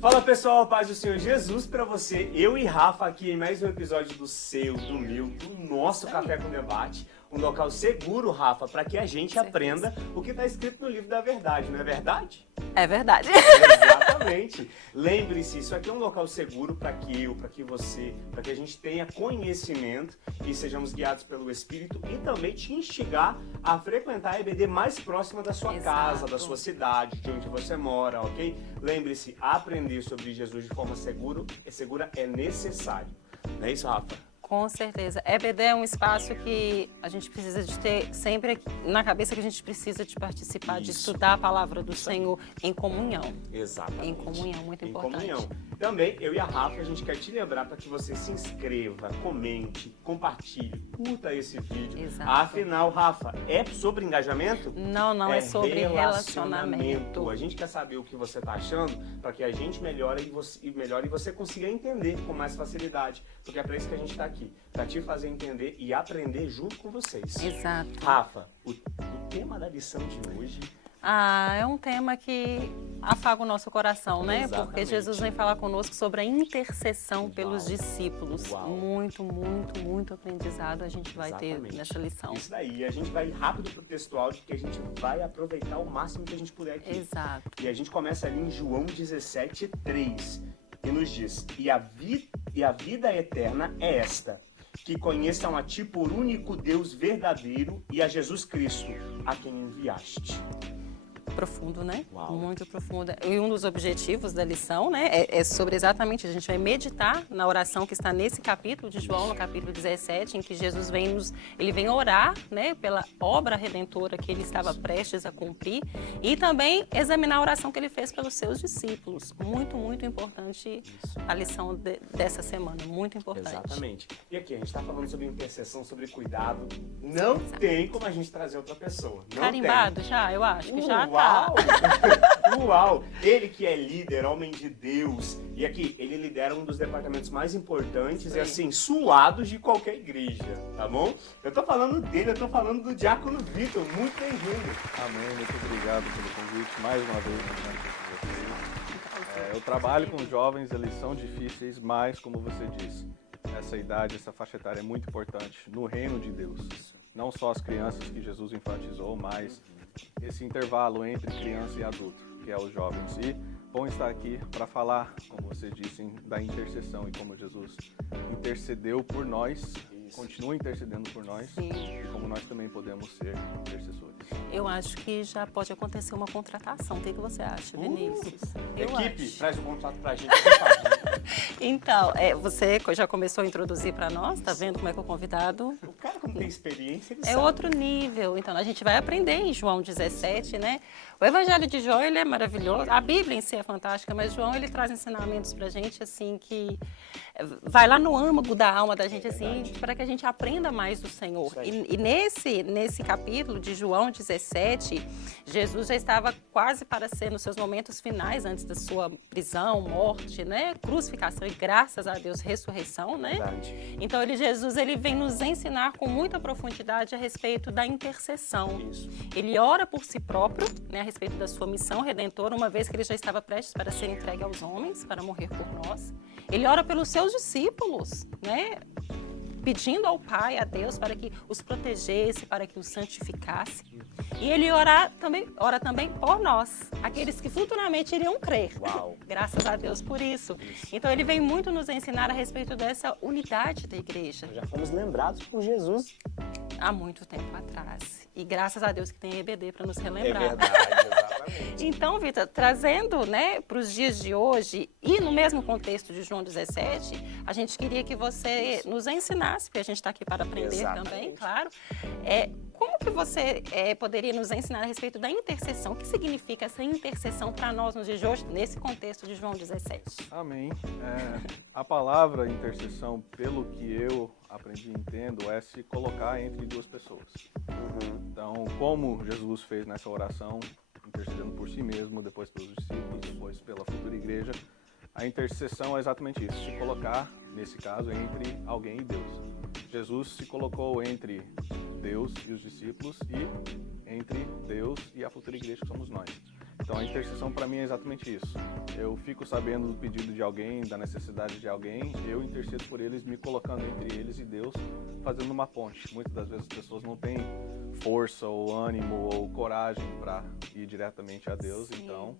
Fala pessoal, paz do Senhor Jesus pra você, eu e Rafa aqui em mais um episódio do seu, do meu, do nosso Café com Debate, um local seguro, Rafa, para que a gente aprenda o que está escrito no livro da verdade, não é verdade? É verdade. Exatamente. Lembre-se, isso aqui é um local seguro para que eu, para que você, para que a gente tenha conhecimento e sejamos guiados pelo Espírito e também te instigar a frequentar a EBD mais próxima da sua casa, da sua cidade, de onde você mora, ok? Lembre-se, aprender sobre Jesus de forma segura é necessário. Não é isso, Rafa? Com certeza. EBD é um espaço que a gente precisa de ter sempre na cabeça, que a gente precisa de participar, de estudar a palavra do Senhor em comunhão. Exatamente. Em comunhão, muito importante. Em comunhão. Também, eu e a Rafa, a gente quer te lembrar para que você se inscreva, comente, compartilhe, curta esse vídeo. Exato. Afinal, Rafa, é sobre engajamento? Não, é sobre relacionamento. A gente quer saber o que você está achando para que a gente melhore e você consiga entender com mais facilidade. Porque é para isso que a gente está aqui. Para te fazer entender e aprender junto com vocês. Exato. Rafa, o tema da lição de hoje... é um tema que afaga o nosso coração, né? Exatamente. Porque Jesus vem falar conosco sobre a intercessão pelos discípulos. Muito aprendizado a gente vai ter nessa lição. Isso daí, a gente vai ir rápido pro textual, porque a gente vai aproveitar o máximo que a gente puder aqui. Exato. E a gente começa ali em João 17:3, que nos diz: E a vida eterna é esta, que conheçam a ti por único Deus verdadeiro e a Jesus Cristo, a quem enviaste. Profundo, né? Uau. Muito profundo. E um dos objetivos da lição, né, é sobre exatamente, a gente vai meditar na oração que está nesse capítulo de João, no capítulo 17, em que Jesus vem orar, né, pela obra redentora que ele estava prestes a cumprir e também examinar a oração que ele fez pelos seus discípulos. Muito importante a lição dessa semana, muito importante. Exatamente. E aqui, a gente está falando sobre intercessão, sobre cuidado. Não tem como a gente trazer outra pessoa. Não Carimbado tem. Já, eu acho que já tá. Uau! Uau! Ele que é líder, homem de Deus, e aqui, ele lidera um dos departamentos mais importantes e assim, suados de qualquer igreja, tá bom? Eu tô falando dele, eu tô falando do Diácono Vitor, muito bem-vindo. Amém, muito obrigado pelo convite, mais uma vez, com vocês. Eu trabalho com jovens, eles são difíceis, mas, como você disse, essa idade, essa faixa etária é muito importante no reino de Deus. Não só as crianças que Jesus enfatizou, mas esse intervalo entre criança e adulto, que é os jovens. E bom estar aqui para falar, como você disse, da intercessão e como Jesus intercedeu por nós, continua intercedendo por nós, e como nós também podemos ser intercessores. Eu acho que já pode acontecer uma contratação. O que você acha, Vinícius? Equipe, traz o contrato pra gente, por favor. Então, você já começou a introduzir para nós, tá vendo como é que o convidado... O cara, como tem experiência, ele É sabe. outro nível. Então, a gente vai aprender em João 17, né? O Evangelho de João, ele é maravilhoso. A Bíblia em si é fantástica, mas João, ele traz ensinamentos pra gente, assim, que vai lá no âmago da alma da gente, assim, para que a gente aprenda mais do Senhor. E nesse capítulo de João 17, Jesus já estava quase para ser nos seus momentos finais, antes da sua prisão, morte, né? Crucificação e, graças a Deus, ressurreição, né? Verdade. Então, Jesus, ele vem nos ensinar com muita profundidade a respeito da intercessão. Isso. Ele ora por si próprio, né, a respeito da sua missão redentora, uma vez que ele já estava prestes para ser entregue aos homens, para morrer por nós. Ele ora pelos seus discípulos, né, pedindo ao Pai, a Deus, para que os protegesse, para que os santificasse. E ele ora também por nós, aqueles que futuramente iriam crer. Uau. Graças a Deus por isso. Então ele vem muito nos ensinar a respeito dessa unidade da igreja. Já fomos lembrados por Jesus. Há muito tempo atrás. E graças a Deus que tem EBD para nos relembrar. É verdade, exatamente. Então, Vitor, trazendo, né, para os dias de hoje e no mesmo contexto de João 17, a gente queria que você nos ensinasse, porque a gente está aqui para aprender Exatamente. também, claro. Como que você poderia nos ensinar a respeito da intercessão? O que significa essa intercessão para nós nos dias de hoje, nesse contexto de João 17? Amém. A palavra intercessão, pelo que eu aprendi e entendo, é se colocar entre duas pessoas. Então, como Jesus fez nessa oração, intercedendo por si mesmo, depois pelos discípulos, depois pela futura igreja, a intercessão é exatamente isso, se colocar, nesse caso, entre alguém e Deus. Jesus se colocou entre Deus e os discípulos e entre Deus e a futura igreja que somos nós. Então a intercessão para mim é exatamente isso. Eu fico sabendo do pedido de alguém, da necessidade de alguém, eu intercedo por eles, me colocando entre eles e Deus, fazendo uma ponte. Muitas das vezes as pessoas não têm força ou ânimo ou coragem para ir diretamente a Deus. Sim. Então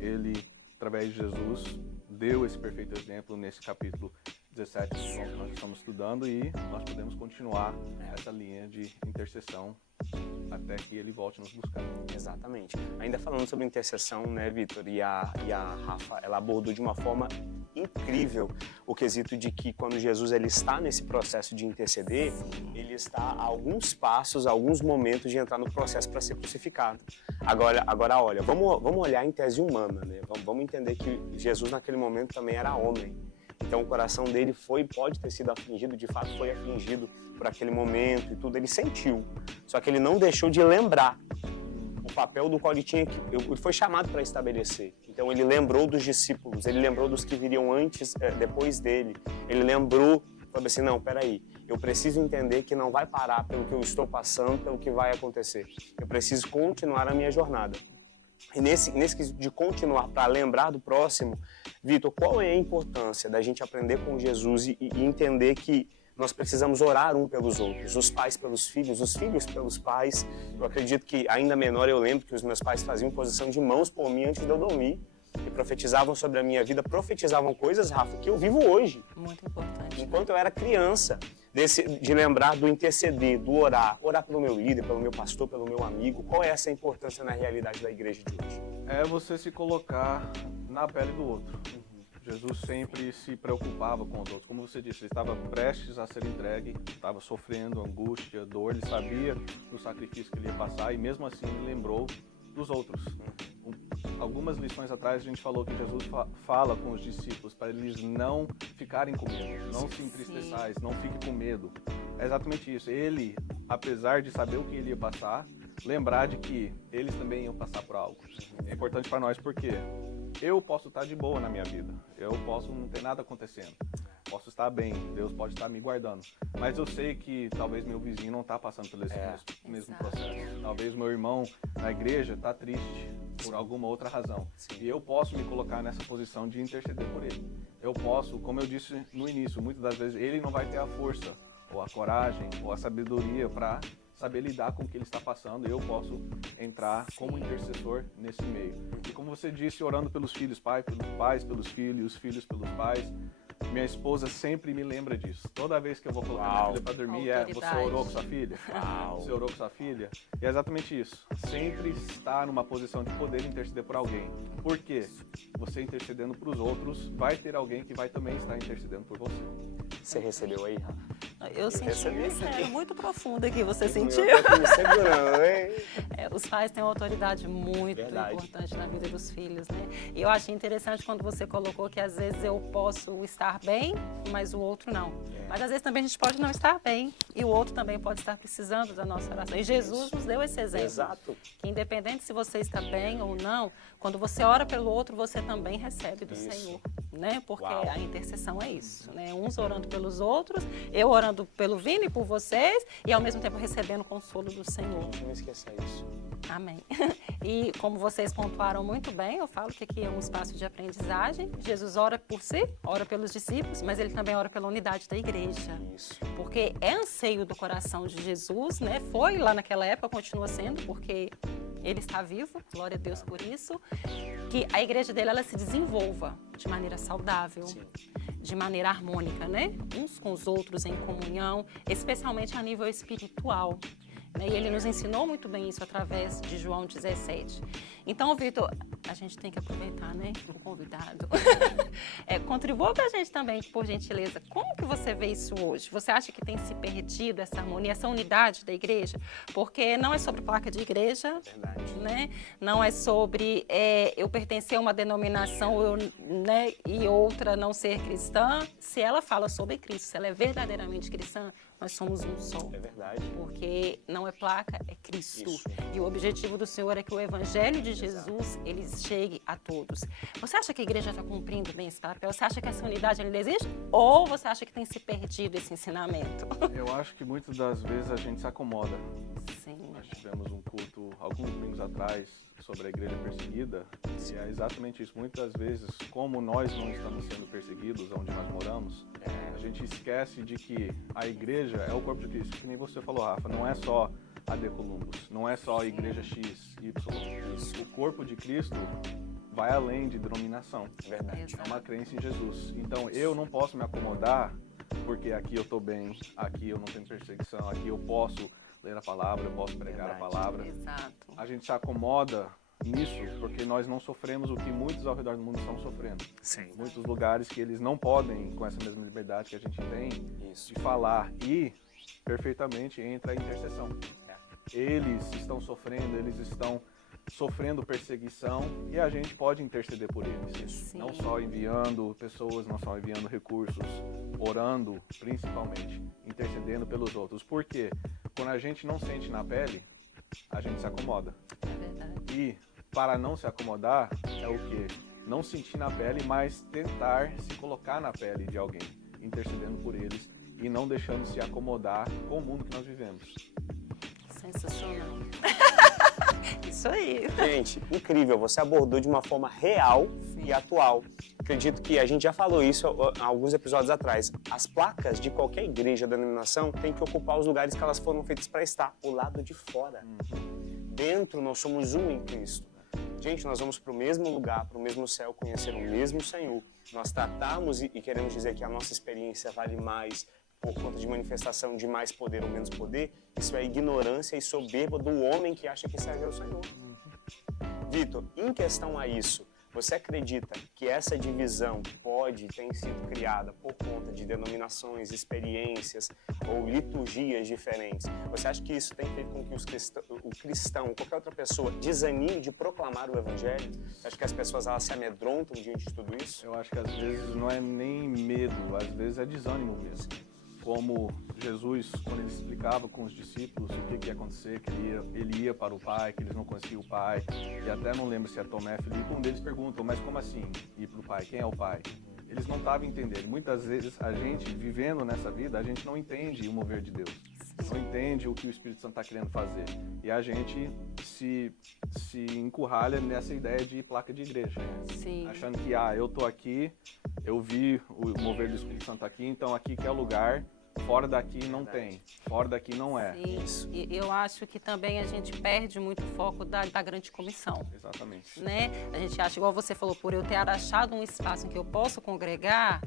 ele, através de Jesus, deu esse perfeito exemplo nesse capítulo 17 que nós estamos estudando, e nós podemos continuar essa linha de intercessão até que ele volte a nos buscar. Exatamente. Ainda falando sobre intercessão, né, Vitor, e a Rafa, ela abordou de uma forma incrível o quesito de que quando Jesus ele está nesse processo de interceder, ele está a alguns passos, a alguns momentos de entrar no processo para ser crucificado. Agora olha, vamos olhar em tese humana, né? Vamos entender que Jesus naquele momento também era homem. Então o coração dele pode ter sido afligido, de fato foi afligido por aquele momento e tudo, ele sentiu. Só que ele não deixou de lembrar o papel do qual ele foi chamado para estabelecer. Então ele lembrou dos discípulos, ele lembrou dos que viriam depois dele. Ele lembrou, falou assim, não, peraí, eu preciso entender que não vai parar pelo que eu estou passando, pelo que vai acontecer. Eu preciso continuar a minha jornada. E nesse de continuar para lembrar do próximo, Vitor, qual é a importância da gente aprender com Jesus e entender que nós precisamos orar um pelos outros, os pais pelos filhos, os filhos pelos pais. Eu acredito que, ainda menor, eu lembro que os meus pais faziam posição de mãos por mim antes de eu dormir e profetizavam sobre a minha vida, profetizavam coisas, Rafa, que eu vivo hoje. Muito importante. Enquanto eu era criança, de lembrar do interceder, do orar pelo meu líder, pelo meu pastor, pelo meu amigo. Qual é essa importância na realidade da igreja de hoje? É você se colocar na pele do outro. Jesus sempre se preocupava com os outros. Como você disse, ele estava prestes a ser entregue, estava sofrendo angústia, dor, ele sabia do sacrifício que ele ia passar e mesmo assim ele lembrou dos outros. Algumas lições atrás a gente falou que Jesus fala com os discípulos para eles não ficarem com medo, não se entristeçais, não fiquem com medo. É exatamente isso. Ele, apesar de saber o que ele ia passar, lembrar de que eles também iam passar por algo. É importante para nós porque eu posso estar de boa na minha vida, eu posso não ter nada acontecendo, posso estar bem, Deus pode estar me guardando, mas eu sei que talvez meu vizinho não está passando por esse mesmo processo, talvez meu irmão na igreja está triste por alguma outra razão, e eu posso me colocar nessa posição de interceder por ele. Eu posso, como eu disse no início, muitas das vezes ele não vai ter a força, ou a coragem, ou a sabedoria para saber lidar com o que ele está passando, eu posso entrar como intercessor nesse meio. E como você disse, orando pelos filhos, pais pelos filhos, filhos pelos pais, minha esposa sempre me lembra disso. Toda vez que eu vou colocar minha filha para dormir, você orou com sua filha? Você orou com sua filha? E é exatamente isso. Sempre estar numa posição de poder interceder por alguém. Por quê? Você intercedendo para os outros, vai ter alguém que vai também estar intercedendo por você. Você recebeu aí, Rafa? Eu senti um mistério muito profundo aqui, você sentiu? Eu tô me segurando, hein? Os pais têm uma autoridade muito importante na vida dos filhos, né? E eu achei interessante quando você colocou que às vezes eu posso estar bem, mas o outro não. Mas às vezes também a gente pode não estar bem e o outro também pode estar precisando da nossa oração. E Jesus nos deu esse exemplo. Exato. Que independente se você está bem ou não, quando você ora pelo outro, você também recebe do Senhor, né? Porque a intercessão é isso, né? Uns orando pelos outros, eu orando pelo Vini e por vocês e ao mesmo tempo recebendo o consolo do Senhor. Não esqueça isso. Amém. E como vocês pontuaram muito bem, eu falo que aqui é um espaço de aprendizagem. Jesus ora por si, ora pelos discípulos, mas ele também ora pela unidade da igreja. Isso. Porque é anseio do coração de Jesus, né? Foi lá naquela época, continua sendo, porque ele está vivo, glória a Deus por isso, que a igreja dele ela se desenvolva de maneira saudável, de maneira harmônica, né? Uns com os outros em comunhão, especialmente a nível espiritual. E ele nos ensinou muito bem isso através de João 17. Então, Vitor, a gente tem que aproveitar, né, o convidado. Contribua para a gente também, por gentileza. Como que você vê isso hoje? Você acha que tem se perdido essa harmonia, essa unidade da igreja? Porque não é sobre placa de igreja, né? Não é sobre eu pertencer a uma denominação né, e outra não ser cristã. Se ela fala sobre Cristo, se ela é verdadeiramente cristã, nós somos um só. É verdade. Porque não é placa, é Cristo. Isso. E o objetivo do Senhor é que o Evangelho de Jesus, ele chegue a todos. Você acha que a igreja está cumprindo bem esse papel? Você acha que essa unidade ainda existe? Ou você acha que tem se perdido esse ensinamento? Eu acho que muitas das vezes a gente se acomoda. Sim. Nós tivemos um culto alguns domingos atrás sobre a igreja perseguida, e é exatamente isso. Muitas vezes, como nós não estamos sendo perseguidos onde nós moramos, a gente esquece de que a igreja é o corpo de Cristo, que nem você falou, Rafa, não é só a de Columbus, não é só a igreja X, Y. O corpo de Cristo vai além de denominação. Verdade. É uma crença em Jesus. Então eu não posso me acomodar porque aqui eu estou bem, aqui eu não tenho perseguição, aqui eu posso ler a palavra, eu posso pregar a palavra. Exato. A gente se acomoda nisso porque nós não sofremos o que muitos ao redor do mundo estão sofrendo. Sim. Muitos lugares que eles não podem, com essa mesma liberdade que a gente tem, Isso. de falar, e perfeitamente entra a intercessão. Eles estão sofrendo perseguição e a gente pode interceder por eles. Sim. Não só enviando pessoas, não só enviando recursos, orando principalmente, intercedendo pelos outros. Por quê? Quando a gente não sente na pele, a gente se acomoda. É verdade. E para não se acomodar é o quê? Não sentir na pele, mas tentar se colocar na pele de alguém, intercedendo por eles e não deixando se acomodar com o mundo que nós vivemos. Sensacional. Isso aí. Gente, incrível, você abordou de uma forma real e atual. Acredito que a gente já falou isso há alguns episódios atrás. As placas de qualquer igreja da denominação têm que ocupar os lugares que elas foram feitas para estar, o lado de fora. Dentro nós somos um em Cristo. Gente, nós vamos para o mesmo lugar, para o mesmo céu, conhecer o mesmo Senhor. Nós tratamos e queremos dizer que a nossa experiência vale mais por conta de manifestação de mais poder ou menos poder. Isso é ignorância e soberba do homem que acha que serve ao Senhor. Vitor, em questão a isso, você acredita que essa divisão tem sido criada por conta de denominações, experiências ou liturgias diferentes? Você acha que isso tem feito com que o cristão ou qualquer outra pessoa desanime de proclamar o evangelho? Você acha que as pessoas elas se amedrontam diante de tudo isso? Eu acho que às vezes não é nem medo, às vezes é desânimo mesmo. Como Jesus, quando ele explicava com os discípulos o que ia acontecer, que ele ia para o Pai, que eles não conheciam o Pai, e até não lembro se é Tomé, Filipe, um deles perguntou, mas como assim ir para o Pai? Quem é o Pai? Eles não estavam entendendo. Muitas vezes a gente, vivendo nessa vida, a gente não entende o mover de Deus, não entende o que o Espírito Santo está querendo fazer. E a gente se encurralha nessa ideia de placa de igreja, Sim. achando que, eu tô aqui, eu vi o mover do Espírito Santo aqui, então aqui que é o lugar, fora daqui não tem, fora daqui não é. Sim. E eu acho que também a gente perde muito o foco da grande comissão. Exatamente. Né? A gente acha, igual você falou, por eu ter achado um espaço em que eu posso congregar,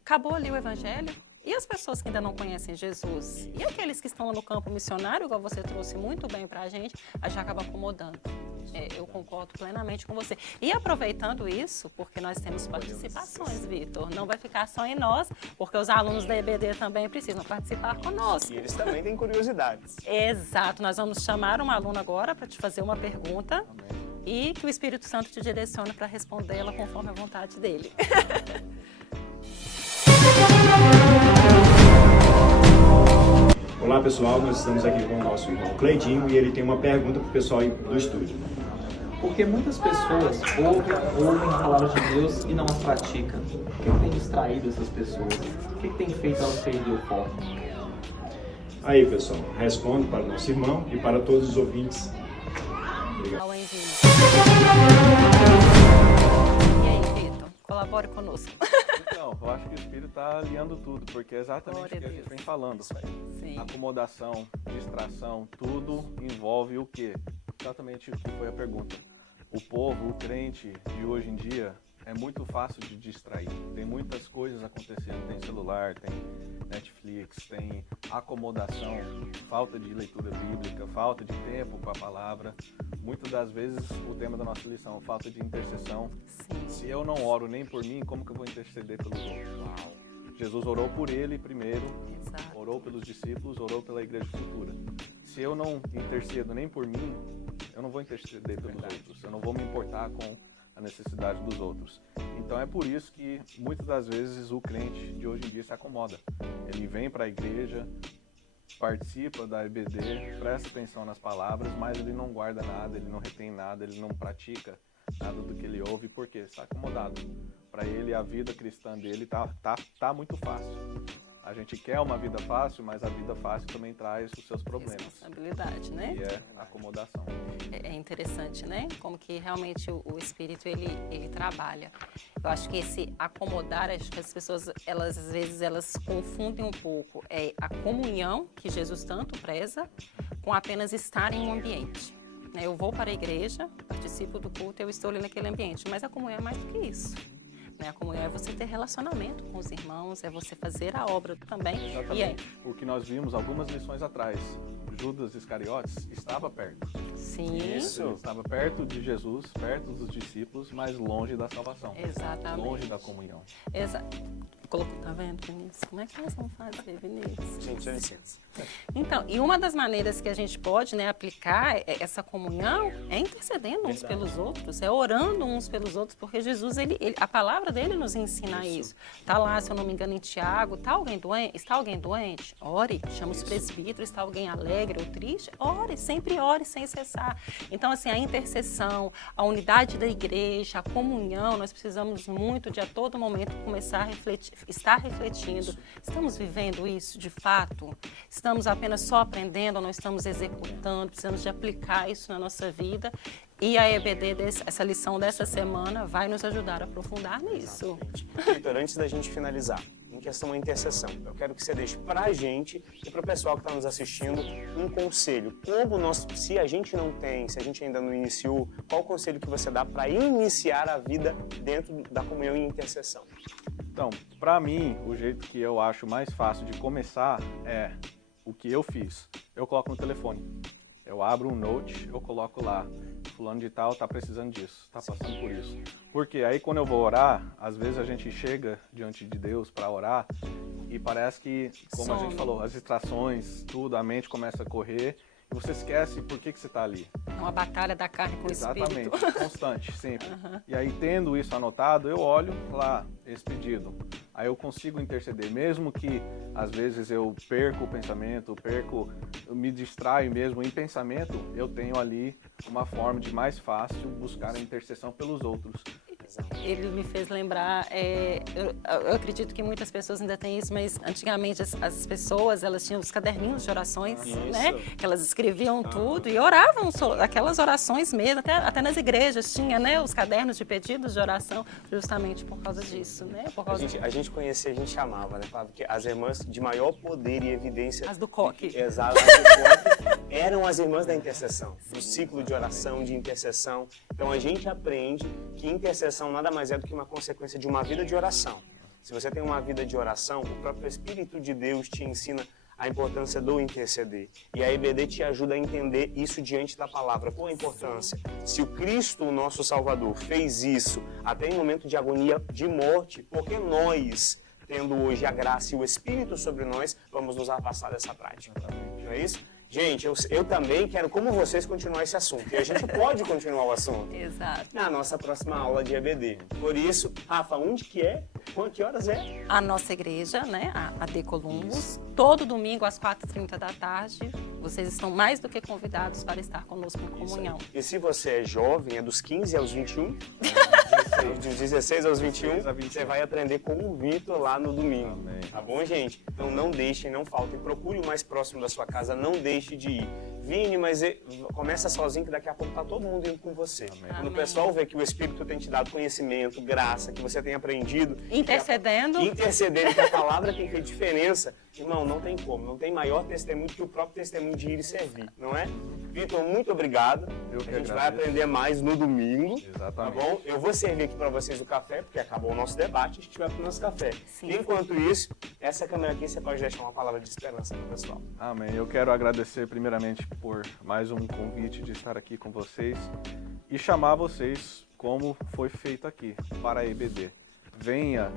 acabou ali o evangelho. E as pessoas que ainda não conhecem Jesus? E aqueles que estão lá no campo missionário, igual você trouxe muito bem pra gente acaba acomodando. Eu concordo plenamente com você. E aproveitando isso, porque nós temos participações, Vitor, não vai ficar só em nós, porque os alunos da EBD também precisam participar conosco. E eles também têm curiosidades. Exato, nós vamos chamar um aluno agora para te fazer uma pergunta. Amém. E que o Espírito Santo te direcione para respondê-la conforme a vontade dele. Olá pessoal, nós estamos aqui com o nosso irmão Cleitinho e ele tem uma pergunta para o pessoal do estúdio. Porque muitas pessoas ouvem a palavra de Deus e não as praticam. O que tem distraído essas pessoas? O que tem feito elas perder o foco? Aí pessoal, respondo para o nosso irmão e para todos os ouvintes. Obrigado. E aí, Vitor, colabore conosco. Então, eu acho que o Espírito está alinhando tudo, porque é exatamente Glória o que a gente Deus. vem falando. Sim. Acomodação, distração, tudo envolve o quê? Exatamente o que foi a pergunta. O povo, o crente de hoje em dia, é muito fácil de distrair. Tem muitas coisas acontecendo, tem celular, tem Netflix, tem acomodação, falta de leitura bíblica, falta de tempo com a palavra. Muitas das vezes o tema da nossa lição, falta de intercessão. Sim. Se eu não oro nem por mim, como que eu vou interceder pelos outros? Uau. Jesus orou por ele primeiro, Exato. orou pelos discípulos, orou pela igreja futura. Se eu não intercedo nem por mim, eu não vou interceder pelos outros. Eu não vou me importar com a necessidade dos outros. Então é por isso que muitas das vezes o crente de hoje em dia se acomoda. Ele vem para a igreja, participa da EBD, presta atenção nas palavras, mas ele não guarda nada, ele não retém nada, ele não pratica nada do que ele ouve, porque está acomodado. Para ele a vida cristã dele tá muito fácil. A gente quer uma vida fácil, mas a vida fácil também traz os seus problemas. Responsabilidade, né? E é acomodação. É interessante, né? Como que realmente o Espírito, ele trabalha. Eu acho que esse acomodar, acho que as pessoas, elas às vezes, elas confundem um pouco a comunhão, que Jesus tanto preza, com apenas estar em um ambiente. Eu vou para a igreja, participo do culto, eu estou ali naquele ambiente, mas a comunhão é mais do que isso. A comunhão é você ter relacionamento com os irmãos, é você fazer a obra também. Exatamente. E aí? O que nós vimos algumas lições atrás, Judas Iscariotes estava perto. Sim. Isso. Ele estava perto de Jesus, perto dos discípulos, mas longe da salvação. Exatamente. Longe da comunhão. Tá vendo, Vinícius? Como é que nós vamos fazer, Vinícius? Gente, dá licença. Então, e uma das maneiras que a gente pode, né, aplicar essa comunhão é intercedendo uns pelos outros, é orando uns pelos outros, porque Jesus, a palavra dele nos ensina isso. Tá lá, se eu não me engano, em Tiago, está alguém doente? Ore, chama os presbíteros, está alguém alegre ou triste? Sempre ore, sem cessar. Então, assim, a intercessão, a unidade da igreja, a comunhão, nós precisamos muito de a todo momento começar a estar refletindo. Estamos vivendo isso de fato? Estamos apenas só aprendendo ou não estamos executando? Precisamos de aplicar isso na nossa vida. E a EBD, essa lição dessa semana, vai nos ajudar a aprofundar nisso. Vitor, antes da gente finalizar, em questão da intercessão, eu quero que você deixe para a gente e para o pessoal que está nos assistindo um conselho. Se a gente não tem, se a gente ainda não iniciou, qual o conselho que você dá para iniciar a vida dentro da comunhão e intercessão? Então, para mim, o jeito que eu acho mais fácil de começar é o que eu fiz. Eu coloco no telefone. Eu abro um note, eu coloco lá, fulano de tal tá precisando disso, tá passando por isso. Porque aí quando eu vou orar, às vezes a gente chega diante de Deus para orar e parece que, como a gente falou, as distrações, tudo, a mente começa a correr e você esquece por que você está ali. É uma batalha da carne com o Exatamente, espírito. constante, sempre. E aí, tendo isso anotado, eu olho lá, esse pedido. Aí eu consigo interceder, mesmo que às vezes eu perco o pensamento, eu me distraio mesmo em pensamento, eu tenho ali uma forma de mais fácil buscar a intercessão pelos outros. Ele me fez lembrar, eu acredito que muitas pessoas ainda têm isso, mas antigamente as pessoas, elas tinham os caderninhos de orações, né? Que elas escreviam tudo e oravam aquelas orações mesmo, até nas igrejas tinha, né? Os cadernos de pedidos de oração, justamente por causa disso, né? A gente conhecia, a gente chamava, né? Falava que as irmãs de maior poder e evidência... As do coque. Exato, as do coque eram as irmãs da intercessão, do ciclo de oração, de intercessão. Então a gente aprende que intercessão nada mais é do que uma consequência de uma vida de oração. Se você tem uma vida de oração, o próprio Espírito de Deus te ensina a importância do interceder. E a EBD te ajuda a entender isso diante da palavra. Qual a importância? Se o Cristo, o nosso Salvador, fez isso até em momento de agonia, de morte, por que nós, tendo hoje a graça e o Espírito sobre nós, vamos nos afastar dessa prática? Não é isso? Gente, eu também quero, como vocês, continuar esse assunto. E a gente pode continuar o assunto. Exato. Na nossa próxima aula de EBD. Por isso, Rafa, onde que é? Que horas é? A nossa igreja, né, a De Columbus, todo domingo às 4h30 da tarde. Vocês estão mais do que convidados para estar conosco em comunhão. E se você é jovem, é dos 15 aos 21, dos 16 aos 21, você vai aprender com o Vitor lá no domingo. Amém. Tá bom, gente? Então não deixem, não faltem. Procure o mais próximo da sua casa, não deixe de ir. Vini, mas começa sozinho que daqui a pouco tá todo mundo indo com você. Amém. Quando o pessoal vê que o Espírito tem te dado conhecimento, graça, que você tem aprendido... Intercedendo. Intercedendo, que a palavra tem feito diferença. Irmão, não tem como. Não tem maior testemunho que o próprio testemunho de ir e servir, não é? Vitor, muito obrigado. A gente vai aprender mais no domingo. Exatamente. Tá bom? Eu vou servir aqui para vocês o café, porque acabou o nosso debate, a gente vai para o nosso café. Sim. Enquanto isso, essa câmera aqui você pode deixar uma palavra de esperança para o pessoal. Amém. Eu quero agradecer primeiramente por mais um convite de estar aqui com vocês e chamar vocês como foi feito aqui para a EBD. Venha,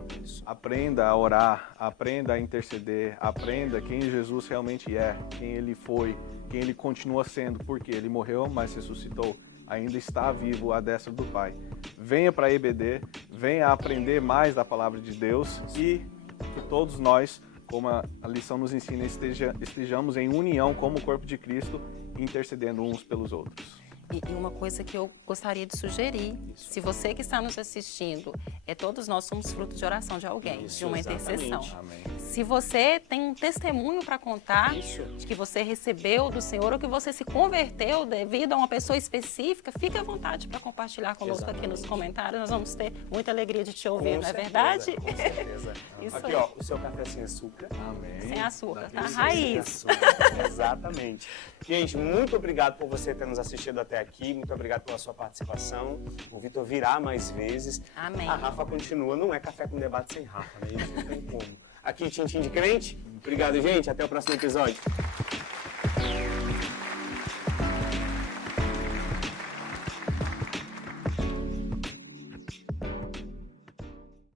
aprenda a orar, aprenda a interceder, aprenda quem Jesus realmente é, quem Ele foi, quem Ele continua sendo, porque Ele morreu, mas ressuscitou, ainda está vivo à destra do Pai. Venha para a EBD, venha aprender mais da Palavra de Deus e que todos nós, como a lição nos ensina, estejamos em união como o corpo de Cristo, intercedendo uns pelos outros. E uma coisa que eu gostaria de sugerir, se você que está nos assistindo, todos nós somos fruto de oração de alguém, Isso, de uma exatamente. intercessão. Amém. Se você tem um testemunho para contar Isso. de que você recebeu do Senhor ou que você se converteu devido a uma pessoa específica, fique à vontade para compartilhar conosco aqui nos comentários. Nós vamos ter muita alegria de te ouvir, Com não é certeza, verdade? Com certeza. Isso Aqui, aí. ó, o seu café sem açúcar. Amém. Sem açúcar, tá? Daquele Raiz. Sem açúcar, exatamente. Gente, muito obrigado por você ter nos assistido até aqui. Muito obrigado pela sua participação. O Vitor virá mais vezes. Amém. A Rafa continua. Não é café com debate sem Rafa, né? Isso não tem como. Aqui, Tintim de Crente. Obrigado, gente. Até o próximo episódio.